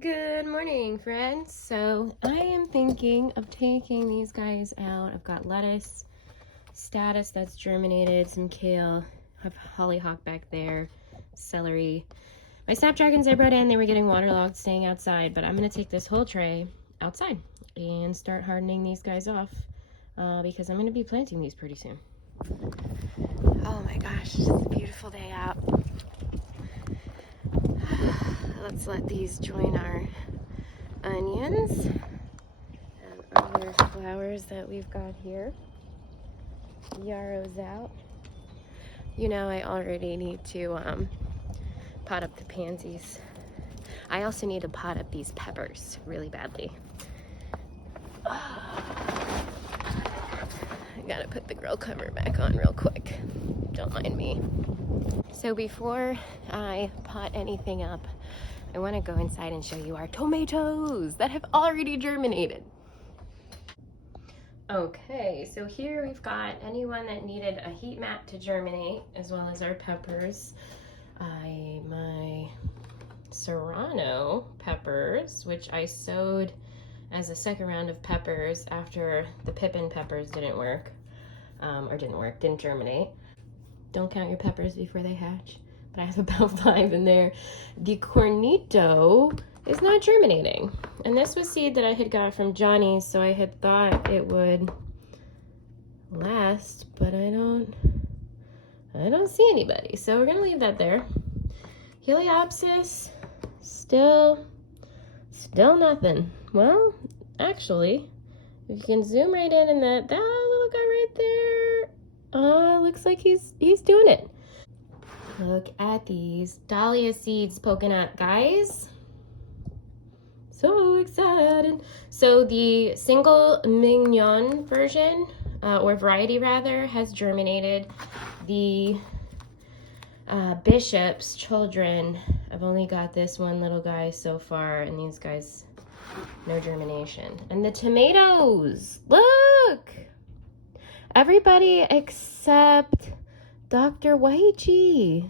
Good morning, friends. So I am thinking of taking these guys out. I've got lettuce, status that's germinated, some kale, I have hollyhock back there, celery. My snapdragons I brought in, they were getting waterlogged staying outside, but I'm going to take this whole tray outside and start hardening these guys off because I'm going to be planting these pretty soon. Oh my gosh, it's a beautiful day out. Let's let these join our onions and other flowers that we've got here. Yarrow's out. You know, I already need to pot up the pansies. I also need to pot up these peppers really badly. I gotta put the grill cover back on real quick. Don't mind me. So before I pot anything up, I want to go inside and show you our tomatoes that have already germinated. Okay, so here we've got anyone that needed a heat mat to germinate, as well as our peppers. My serrano peppers, which I sowed as a second round of peppers after the pippin peppers didn't germinate. Don't count your peppers before they hatch, but I have about 5 in there. The cornito is not germinating, and this was seed that I had got from Johnny's, so I had thought it would last, but I don't see anybody, so we're gonna leave that there. Heliopsis, still nothing. Well, actually, if you can zoom right in and that little guy right there, looks like he's doing it. Look at these dahlia seeds poking up, guys. So excited. So the single mignon version, or variety rather, has germinated. The Bishop's children, I've only got this one little guy so far, and these guys, no germination. And the tomatoes, look! Everybody except Dr. Whitey,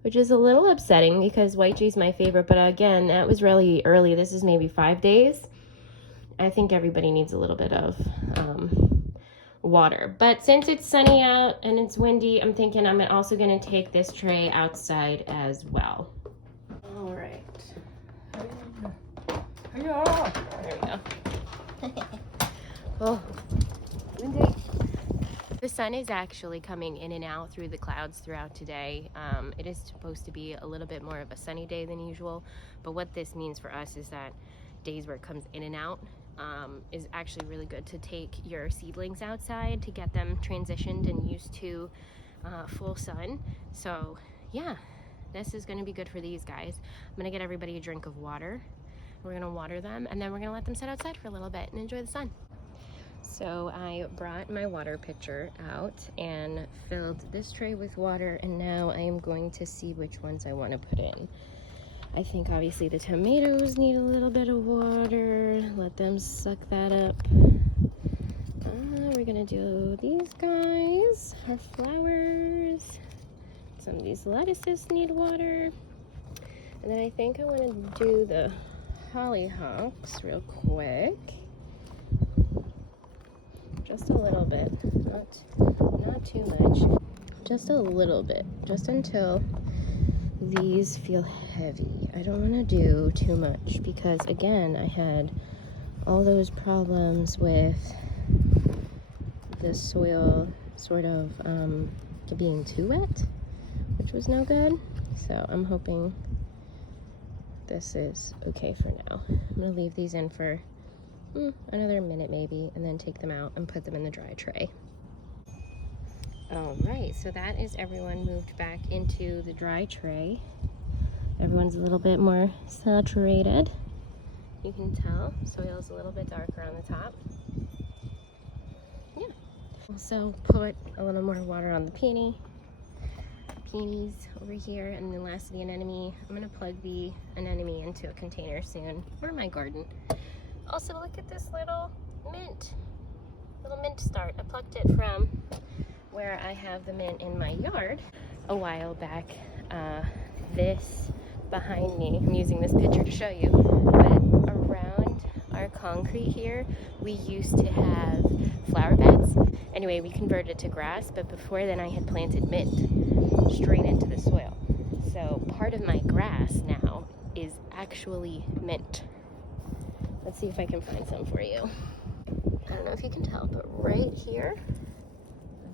which is a little upsetting because Whitey's my favorite, but again, that was really early. This is maybe 5 days. I think everybody needs a little bit of water. But since it's sunny out and it's windy, I'm thinking I'm also going to take this tray outside as well. All right. There we go. Oh, windy. The sun is actually coming in and out through the clouds throughout today. It is supposed to be a little bit more of a sunny day than usual, but what this means for us is that days where it comes in and out is actually really good to take your seedlings outside to get them transitioned and used to full sun. So yeah, this is going to be good for these guys. I'm going to get everybody a drink of water. We're going to water them, and then we're going to let them sit outside for a little bit and enjoy the sun. So I brought my water pitcher out and filled this tray with water, and now I am going to see which ones I want to put in. I think obviously the tomatoes need a little bit of water. Let them suck that up. We're gonna do these guys, our flowers. Some of these lettuces need water. And then I think I want to do the hollyhocks real quick. Just a little bit, not too much, just a little bit, just until these feel heavy. I don't want to do too much because again, I had all those problems with the soil sort of being too wet, which was no good. So I'm hoping this is okay for now. I'm gonna leave these in for another minute maybe, and then take them out and put them in the dry tray. All right, so that is everyone moved back into the dry tray. Everyone's a little bit more saturated. You can tell soil's a little bit darker on the top. Yeah. Also put a little more water on the peonies over here, and the last of the anemone. I'm gonna plug the anemone into a container soon, or my garden. Also, look at this little mint start. I plucked it from where I have the mint in my yard a while back. This behind me, I'm using this picture to show you, concrete here, we used to have flower beds. Anyway, we converted to grass, but before then I had planted mint straight into the soil. So part of my grass now is actually mint. Let's see if I can find some for you. I don't know if you can tell, but right here,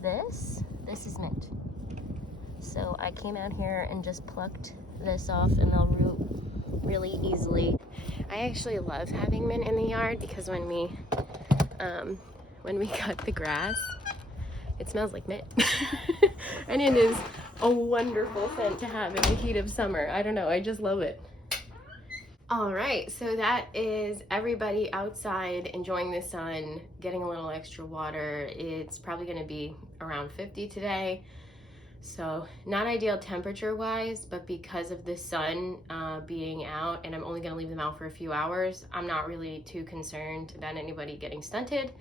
this is mint. So I came out here and just plucked this off, and they'll root really easily. I actually love having mint in the yard because when we cut the grass, it smells like mint. And it is a wonderful scent to have in the heat of summer. I don't know, I just love it. All right, so that is everybody outside enjoying the sun, getting a little extra water. It's probably gonna be around 50 today. So not ideal temperature wise, but because of the sun being out, and I'm only gonna leave them out for a few hours, I'm not really too concerned about anybody getting stunted.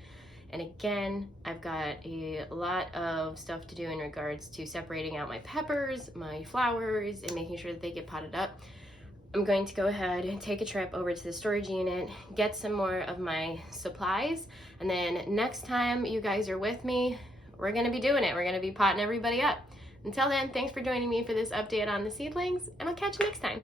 And again, I've got a lot of stuff to do in regards to separating out my peppers, my flowers, and making sure that they get potted up. I'm going to go ahead and take a trip over to the storage unit, get some more of my supplies, and then next time you guys are with me, we're gonna be doing it. We're gonna be potting everybody up. Until then, thanks for joining me for this update on the seedlings, and I'll catch you next time.